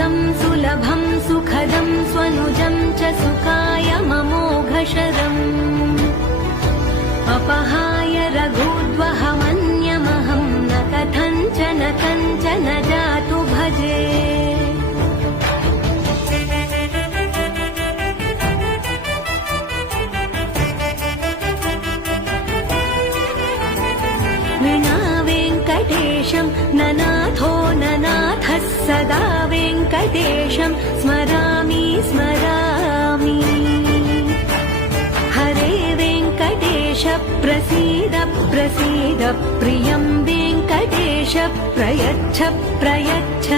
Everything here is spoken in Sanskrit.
सुदं सुलभं सुखदं स्वनुजं च सुखायममोघशरम् अपहाय रघुद्वहमन्यमहं न कथञ्चन कञ्चन जातु भजे विना वेङ्कटेशं ननाथो ननाथः सदा वेङ्कटेशं स्मरामि स्मरामि हरे वेङ्कटेश प्रसीद प्रसीद प्रियं वेङ्कटेश प्रयच्छ प्रयच्छ